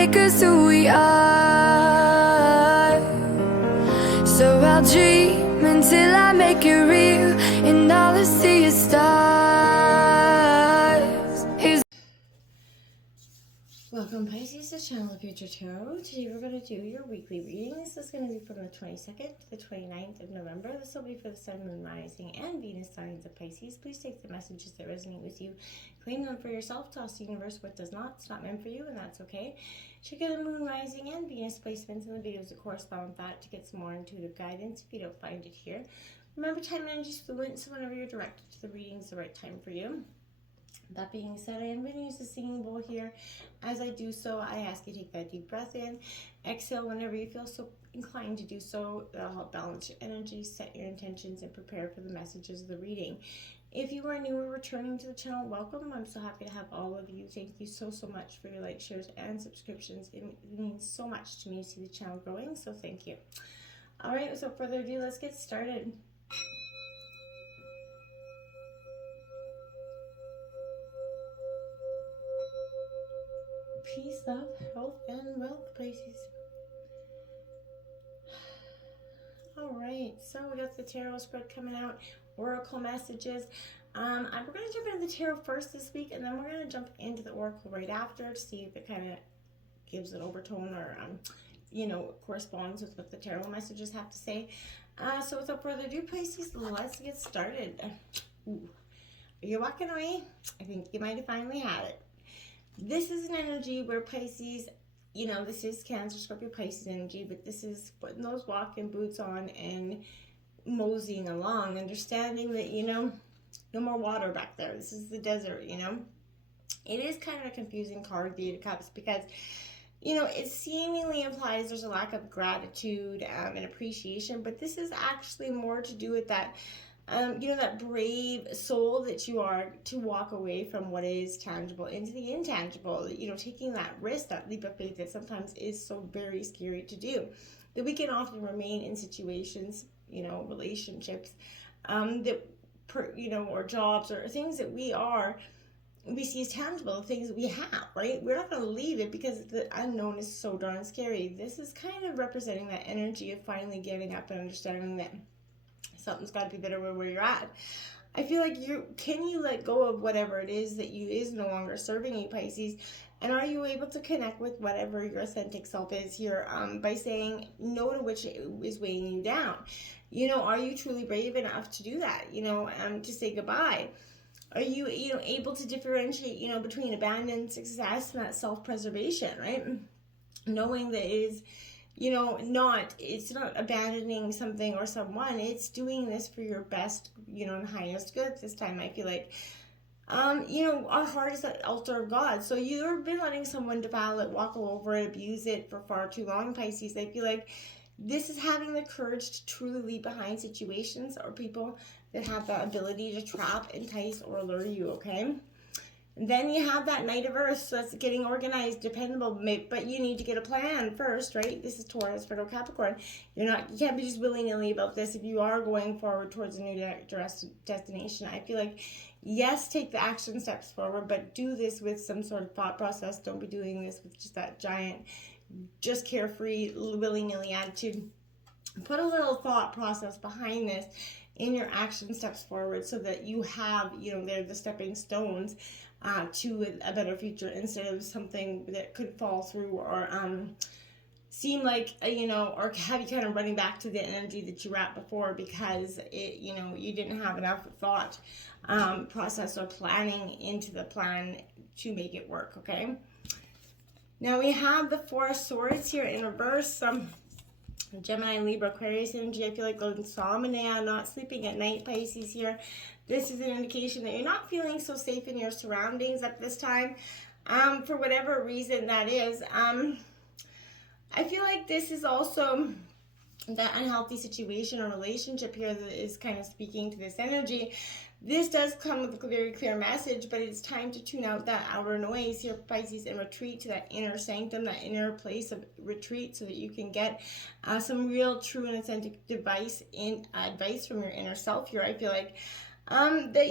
make us who we are. So I'll dream until I make it real, and all I see is stars. Welcome Pisces, the channel of Future Tarot. Today we're going to do your weekly reading. This is going to be from the 22nd to the 29th of November. This will be for the Sun, Moon, Rising, and Venus signs of Pisces. Please take the messages that resonate with you, claim them for yourself, toss the universe what does not. It's not meant for you, and that's okay. Check out the Moon, Rising, and Venus placements in the videos that correspond with that to get some more intuitive guidance if you don't find it here. Remember, time and energy is fluent, so whenever you're directed to the reading is the right time for you. That being said, I am going to use the singing bowl here. As I do so, I ask you to take that deep breath in. Exhale whenever you feel so inclined to do so. That'll help balance your energy, set your intentions, and prepare for the messages of the reading. If you are new or returning to the channel, welcome. I'm so happy to have all of you. Thank you so much for your likes, shares, and subscriptions. It means so much to me to see the channel growing, so thank you. All right, without further ado, let's get started. Peace, love, health, and wealth, Pisces. Alright, so we got the tarot spread coming out, oracle messages. We're going to jump into the tarot first this week, and then we're going to jump into the oracle right after to see if it kind of gives an overtone or, corresponds with what the tarot messages have to say. So without further ado, Pisces, let's get started. Ooh. Are you walking away? I think you might have finally had it. This is an energy where Pisces, this is Cancer, Scorpio, Pisces energy, but this is putting those walking boots on and moseying along, understanding that, no more water back there. This is the desert, It is kind of a confusing card, the Eight of Cups, because, it seemingly implies there's a lack of gratitude and appreciation, but this is actually more to do with that that brave soul that you are to walk away from what is tangible into the intangible, taking that risk, that leap of faith that sometimes is so very scary to do. That we can often remain in situations, relationships, or jobs or things that we see as tangible, things that we have, right? We're not going to leave it because the unknown is so darn scary. This is kind of representing that energy of finally giving up and understanding that something's got to be better where you're at. I feel like can you let go of whatever it is that is no longer serving you, Pisces? And are you able to connect with whatever your authentic self is here by saying no to which is weighing you down? Are you truly brave enough to do that? To say goodbye? Are you, able to differentiate, between abandoned success and that self-preservation, right? Knowing that it is it's not abandoning something or someone, it's doing this for your best, and highest good this time. I feel like, our heart is the altar of God. So you've been letting someone defile it, walk over it, abuse it for far too long, Pisces. I feel like this is having the courage to truly leave behind situations or people that have the ability to trap, entice, or lure you, okay? Then you have that Knight of Earth, so that's getting organized, dependable, but you need to get a plan first, right? This is Taurus, Virgo, Capricorn. You can't be just willy-nilly about this if you are going forward towards a new destination. I feel like, yes, take the action steps forward, but do this with some sort of thought process. Don't be doing this with just that giant, just carefree, willy-nilly attitude. Put a little thought process behind this in your action steps forward so that you have, they're the stepping stones to a better future instead of something that could fall through or seem like, or have you kind of running back to the energy that you were at before because it, you didn't have enough thought process or planning into the plan to make it work, okay? Now we have the Four of Swords here in reverse. Gemini, Libra, Aquarius energy. I feel like insomnia, not sleeping at night, Pisces here. This is an indication that you're not feeling so safe in your surroundings at this time. For whatever reason that is. I feel like this is also that unhealthy situation or relationship here that is kind of speaking to this energy. This does come with a very clear message, but it's time to tune out that outer noise here, Pisces, and retreat to that inner sanctum, that inner place of retreat so that you can get some real, true, and authentic advice from your inner self here. I feel like that,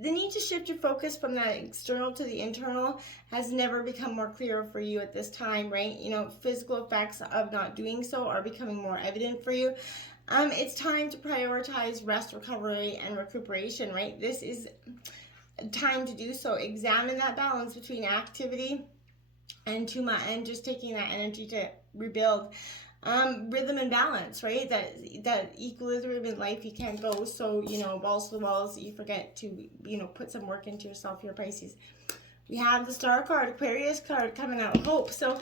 the need to shift your focus from that external to the internal has never become more clear for you at this time, right? You know, physical effects of not doing so are becoming more evident for you. It's time to prioritize rest, recovery, and recuperation, right? This is time to do so. Examine that balance between activity and just taking that energy to rebuild. Rhythm and balance, right? That equilibrium in life, you can't go so, you know, balls to the walls that you forget to, you know, put some work into yourself here, Pisces. We have the Star card, Aquarius card coming out, hope. So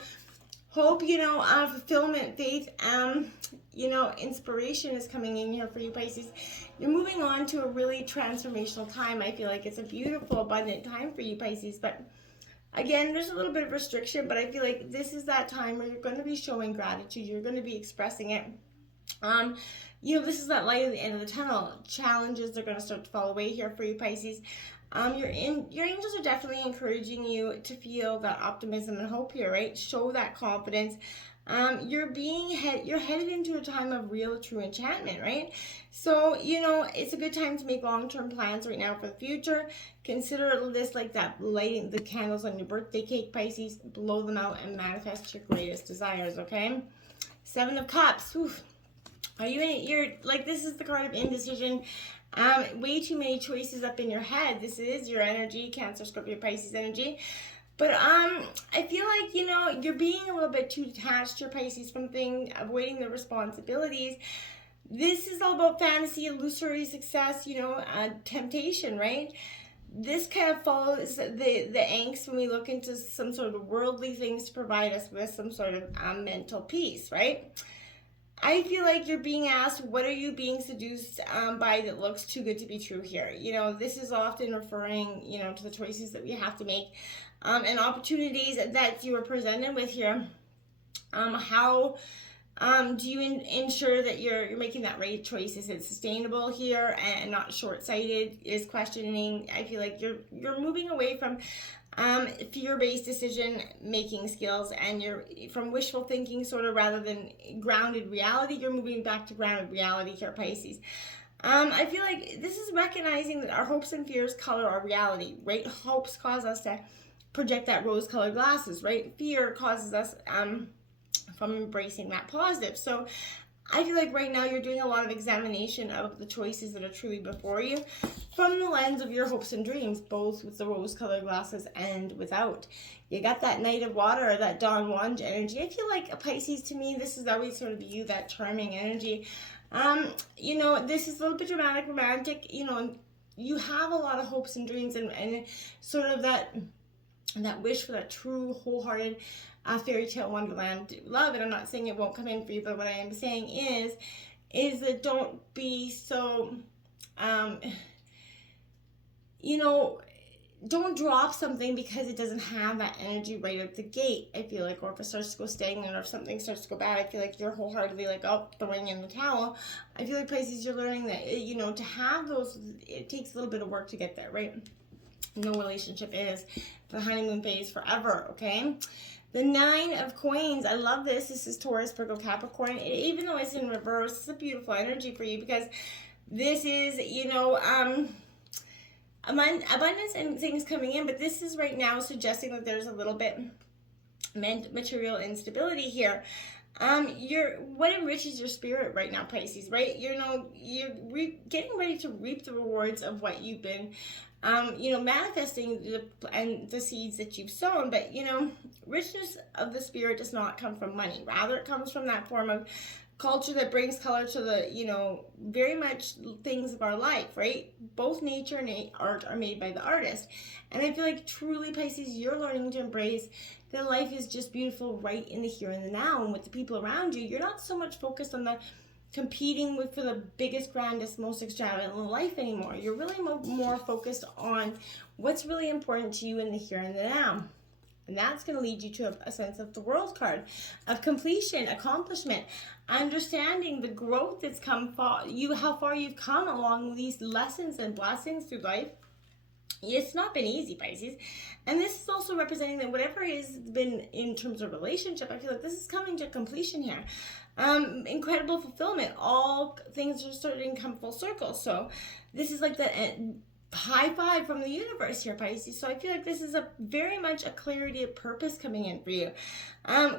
hope, you know, fulfillment, faith, you know, inspiration is coming in here for you, Pisces. You're moving on to a really transformational time. I feel like it's a beautiful, abundant time for you, Pisces, but again, there's a little bit of restriction, but I feel like this is that time where you're going to be showing gratitude. You're going to be expressing it. You know, this is that light at the end of the tunnel. Challenges are going to start to fall away here for you, Pisces. Your angels are definitely encouraging you to feel that optimism and hope here, right? Show that confidence. You're headed into a time of real, true enchantment, right? So, you know, it's a good time to make long-term plans right now for the future. Consider this like that lighting the candles on your birthday cake, Pisces. Blow them out and manifest your greatest desires, okay? 7 of Cups. Oof. Are you in it? You're like, this is the card of indecision. Way too many choices up in your head. This is your energy, Cancer, Scorpio, Pisces energy. But I feel like, you know, you're being a little bit too detached, your Pisces, from things, avoiding the responsibilities. This is all about fantasy, illusory success, you know, temptation, right? This kind of follows the angst when we look into some sort of worldly things to provide us with some sort of mental peace, right? I feel like you're being asked, what are you being seduced by that looks too good to be true here? You know, this is often referring, you know, to the choices that we have to make and opportunities that you are presented with here. How do you ensure that you're making that right choice? Is it sustainable here and not short-sighted? Is questioning. I feel like you're moving away from fear-based decision-making skills, and you're from wishful thinking sort of rather than grounded reality. You're moving back to grounded reality here, Pisces. I feel like this is recognizing that our hopes and fears color our reality, right? Hopes cause us to project that rose-colored glasses, right? Fear causes us from embracing that positive. So I feel like right now you're doing a lot of examination of the choices that are truly before you from the lens of your hopes and dreams, both with the rose-colored glasses and without. You got that Knight of Water, that Don Juan energy. I feel like a Pisces, to me, this is always sort of you, that charming energy. You know, this is a little bit dramatic, romantic. You know, you have a lot of hopes and dreams and sort of that wish for that true, wholehearted fairy tale wonderland love. And I'm not saying it won't come in for you, but what I am saying is that don't be so, you know, don't drop something because it doesn't have that energy right out the gate. I feel like, or if it starts to go stagnant, or if something starts to go bad, I feel like you're wholeheartedly like, oh, throwing in the towel. I feel like, Pisces, you're learning that, you know, to have those, it takes a little bit of work to get there, right? No relationship is the honeymoon phase forever, okay? The 9 of Coins, I love this. This is Taurus, Virgo, Capricorn. Even though it's in reverse, it's a beautiful energy for you because this is, you know, abundance and things coming in, but this is right now suggesting that there's a little bit material instability here. What enriches your spirit right now, Pisces, right? You know, you're getting ready to reap the rewards of what you've been you know, manifesting the seeds that you've sown. But, you know, richness of the spirit does not come from money. Rather, it comes from that form of culture that brings color to the, you know, very much things of our life, right? Both nature and art are made by the artist. And I feel like truly, Pisces, you're learning to embrace that life is just beautiful right in the here and the now. And with the people around you, you're not so much focused on the competing for the biggest, grandest, most extravagant life anymore. You're really more focused on what's really important to you in the here and the now. And that's going to lead you to a sense of the World card, of completion, accomplishment, understanding the growth that's come how far you've come along these lessons and blessings through life. It's not been easy, Pisces. And this is also representing that whatever has been in terms of relationship, I feel like this is coming to completion here. Incredible fulfillment. All things are starting to come full circle. So this is like the high five from the universe here, Pisces. So I feel like this is very much a clarity of purpose coming in for you.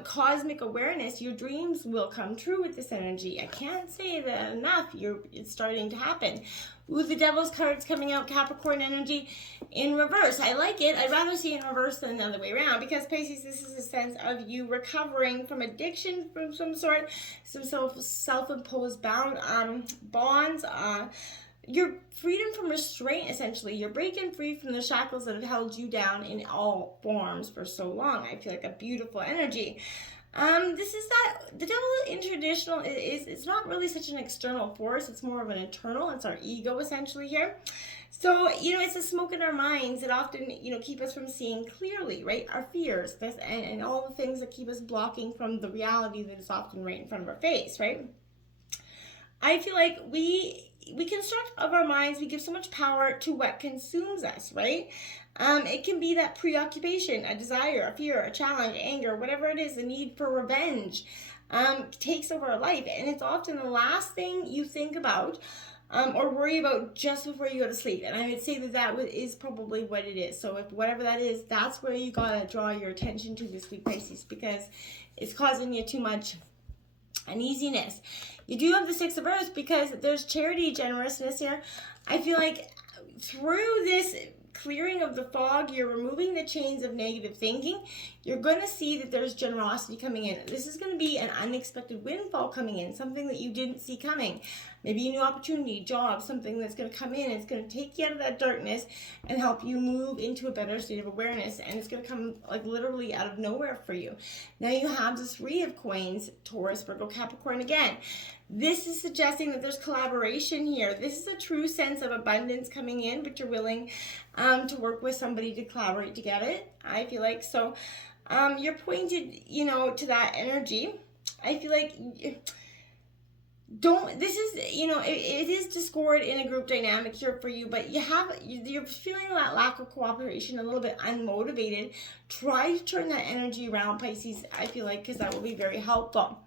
Cosmic awareness, your dreams will come true with this energy. I can't say that enough. It's starting to happen. Ooh, the Devil's card's coming out, Capricorn energy in reverse. I like it. I'd rather see it in reverse than the other way around, because Pisces, this is a sense of you recovering from addiction from some sort, some self-imposed bonds, your freedom from restraint, essentially. You're breaking free from the shackles that have held you down in all forms for so long. I feel like a beautiful energy. This is that the devil in traditional it's not really such an external force. It's more of an internal. It's our ego, essentially, here. So, it's the smoke in our minds that often, keep us from seeing clearly, right? Our fears, and all the things that keep us blocking from the reality that is often right in front of our face, right? I feel like we construct of our minds, we give so much power to what consumes us, right? It can be that preoccupation, a desire, a fear, a challenge, anger, whatever it is, the need for revenge takes over our life. And it's often the last thing you think about or worry about just before you go to sleep. And I would say that is probably what it is. So if whatever that is, that's where you got to draw your attention to this week, Pisces, because it's causing you too much uneasiness. You do have the Six of Earth because there's charity, generousness here. I feel like through this clearing of the fog, you're removing the chains of negative thinking. You're going to see that there's generosity coming in. This is going to be an unexpected windfall coming in, something that you didn't see coming. Maybe a new opportunity, job, something that's going to come in. It's going to take you out of that darkness and help you move into a better state of awareness. And it's going to come like literally out of nowhere for you. Now you have the Three of Coins, Taurus, Virgo, Capricorn again. This is suggesting that there's collaboration here. This is a true sense of abundance coming in, but you're willing to work with somebody to collaborate to get it. I feel like so. You're pointed, to that energy. I feel like this is, it is discord in a group dynamic here for you, but you're feeling that lack of cooperation, a little bit unmotivated. Try to turn that energy around, Pisces, I feel like, because that will be very helpful.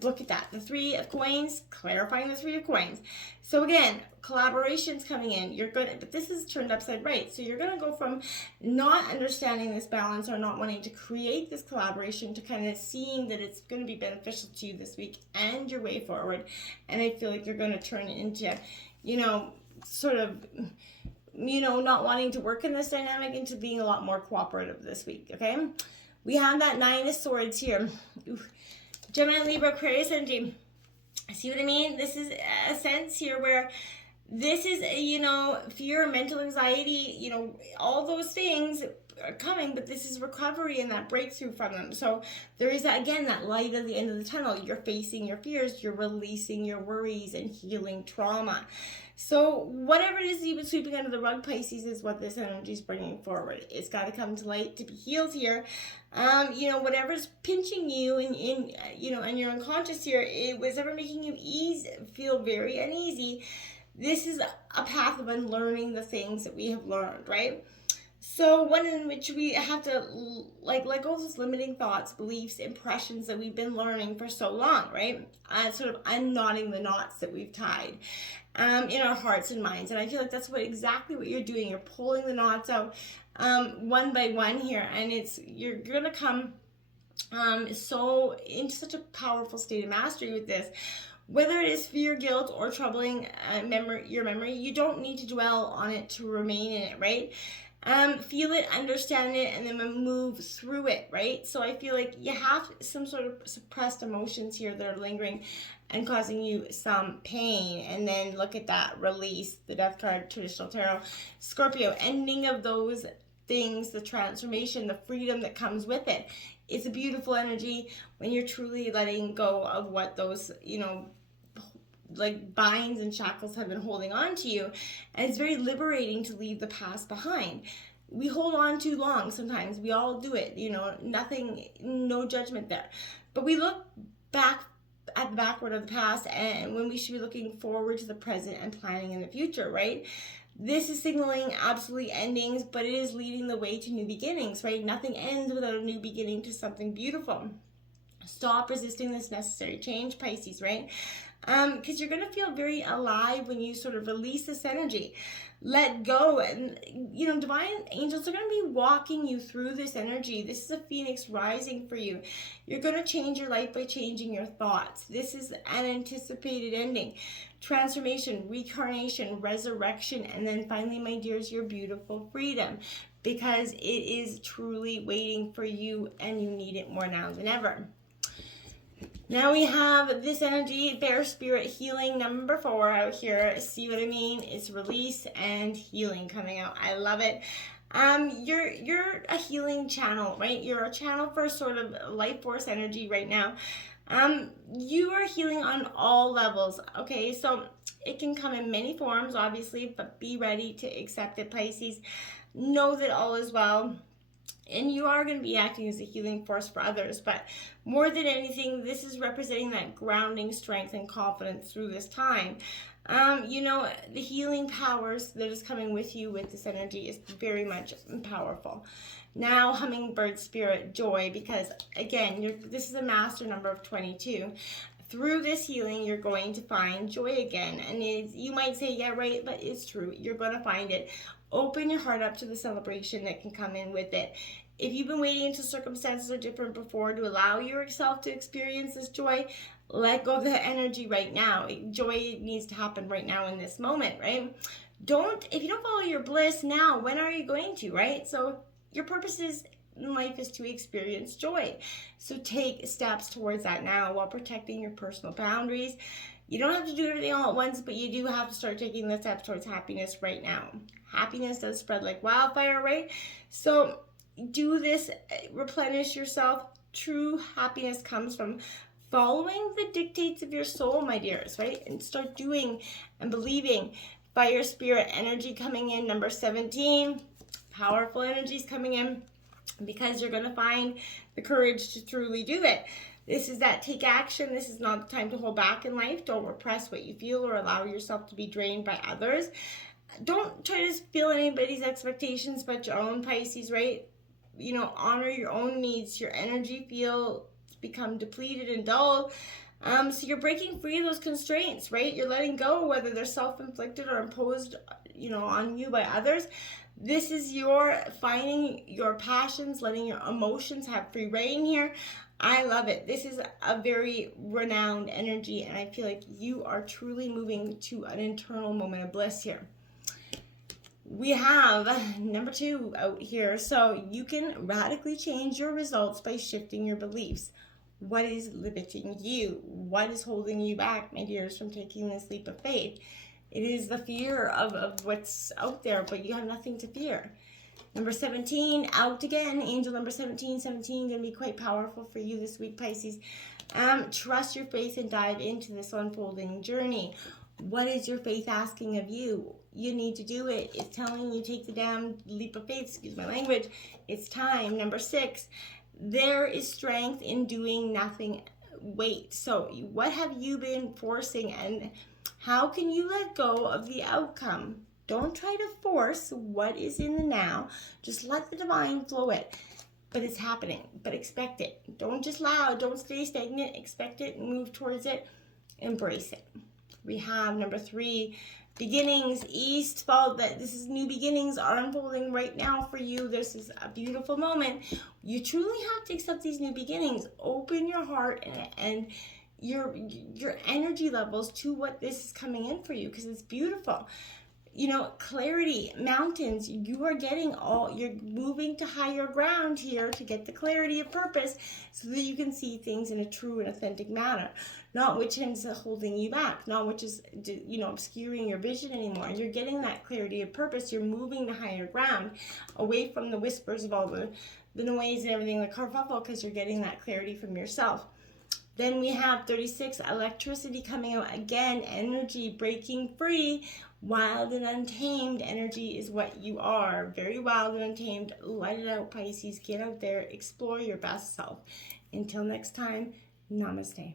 Look at that, the Three of Coins, clarifying the Three of Coins. So again, collaboration's coming in. But this is turned upside right. So you're gonna go from not understanding this balance or not wanting to create this collaboration to kind of seeing that it's gonna be beneficial to you this week and your way forward. And I feel like you're gonna turn it into, sort of, not wanting to work in this dynamic into being a lot more cooperative this week, okay? We have that Nine of Swords here. Oof. Gemini, Libra, Aquarius energy. See what I mean? This is a sense here where this is, fear, mental anxiety, all those things are coming, but this is recovery and that breakthrough from them. So there is, that light at the end of the tunnel. You're facing your fears, you're releasing your worries and healing trauma. So whatever it is you've been sweeping under the rug, Pisces, is what this energy is bringing forward. It's got to come to light to be healed here. Whatever's pinching you and you're unconscious here, it was ever making you feel very uneasy. This is a path of unlearning the things that we have learned, right? So one in which we have to let go of those limiting thoughts, beliefs, impressions that we've been learning for so long, right? Sort of unknotting the knots that we've tied in our hearts and minds. And I feel like that's exactly what you're doing. You're pulling the knots out one by one here, and you're gonna come so into such a powerful state of mastery with this. Whether it is fear, guilt, or troubling your memory, you don't need to dwell on it to remain in it, right? Feel it, understand it, and then move through it, right? So I feel like you have some sort of suppressed emotions here that are lingering and causing you some pain. And then look at that, release, the Death card, traditional tarot, Scorpio, ending of those things, the transformation, the freedom that comes with it. It's a beautiful energy when you're truly letting go of what those, binds and shackles have been holding on to you. And it's very liberating to leave the past behind. We hold on too long sometimes. We all do it, nothing, no judgment there. But we look back at the backward of the past, and when we should be looking forward to the present and planning in the future, right? This is signaling absolutely endings, but it is leading the way to new beginnings, right? Nothing ends without a new beginning to something beautiful. Stop resisting this necessary change, Pisces, right? Because you're going to feel very alive when you sort of release this energy. Let go. And, divine angels are going to be walking you through this energy. This is a phoenix rising for you. You're going to change your life by changing your thoughts. This is an anticipated ending. Transformation, reincarnation, resurrection, and then finally, my dears, your beautiful freedom. Because it is truly waiting for you, and you need it more now than ever. Now we have this energy, bear spirit healing, number 4 out here. See what I mean? It's release and healing coming out. I love it. You're a healing channel, right? You're a channel for sort of life force energy right now. You are healing on all levels, okay? So it can come in many forms, obviously, but be ready to accept it, Pisces. Know that all is well. And you are going to be acting as a healing force for others. But more than anything, this is representing that grounding strength and confidence through this time. The healing powers that is coming with you with this energy is very much powerful. Now, hummingbird spirit, joy, because again, this is a master number of 22. Through this healing, you're going to find joy again. And you might say, yeah, right, but it's true. You're going to find it. Open your heart up to the celebration that can come in with it. If you've been waiting until circumstances are different before to allow yourself to experience this joy, let go of the energy right now. Joy needs to happen right now in this moment, right? If you don't follow your bliss now, when are you going to, right? So your purpose in life is to experience joy. So take steps towards that now while protecting your personal boundaries. You don't have to do everything all at once, but you do have to start taking the steps towards happiness right now. Happiness does spread like wildfire, right? So do this, replenish yourself. True happiness comes from following the dictates of your soul, my dears, right? And start doing and believing. Fire spirit energy coming in, number 17. Powerful energies coming in, because you're going to find the courage to truly do it. This is that take action. This is not the time to hold back in life. Don't repress what you feel or allow yourself to be drained by others. Don't try to fulfill anybody's expectations but your own, Pisces, right? Honor your own needs. Your energy feels become depleted and dull. So you're breaking free of those constraints, right? You're letting go, whether they're self-inflicted or imposed, on you by others. This is your finding your passions, letting your emotions have free reign here. I love it. This is a very renowned energy, and I feel like you are truly moving to an internal moment of bliss here. We have number 2 out here. So you can radically change your results by shifting your beliefs. What is limiting you? What is holding you back, my dears, from taking this leap of faith? It is the fear of what's out there, but you have nothing to fear. Number 17, out again. Angel number 17. 17 going to be quite powerful for you this week, Pisces. Trust your faith and dive into this unfolding journey. What is your faith asking of you? You need to do it. It's telling you take the damn leap of faith. Excuse my language. It's time. Number 6, there is strength in doing nothing. Wait. So what have you been forcing, and how can you let go of the outcome? Don't try to force what is in the now. Just let the divine flow it. But it's happening. But expect it. Don't just allow. Don't stay stagnant. Expect it and move towards it. Embrace it. We have number 3, beginnings, east, fall. That this is new beginnings are unfolding right now for you. This is a beautiful moment. You truly have to accept these new beginnings. Open your heart and your energy levels to what this is coming in for you, because it's beautiful. Clarity, mountains, you're moving to higher ground here to get the clarity of purpose so that you can see things in a true and authentic manner, not which is holding you back, not which is, obscuring your vision anymore. You're getting that clarity of purpose. You're moving to higher ground, away from the whispers of all the noise and everything, the kerfuffle, because you're getting that clarity from yourself. Then we have 36, electricity coming out again, energy breaking free. Wild and untamed energy is what you are. Very wild and untamed. Let it out, Pisces. Get out there. Explore your best self. Until next time, namaste.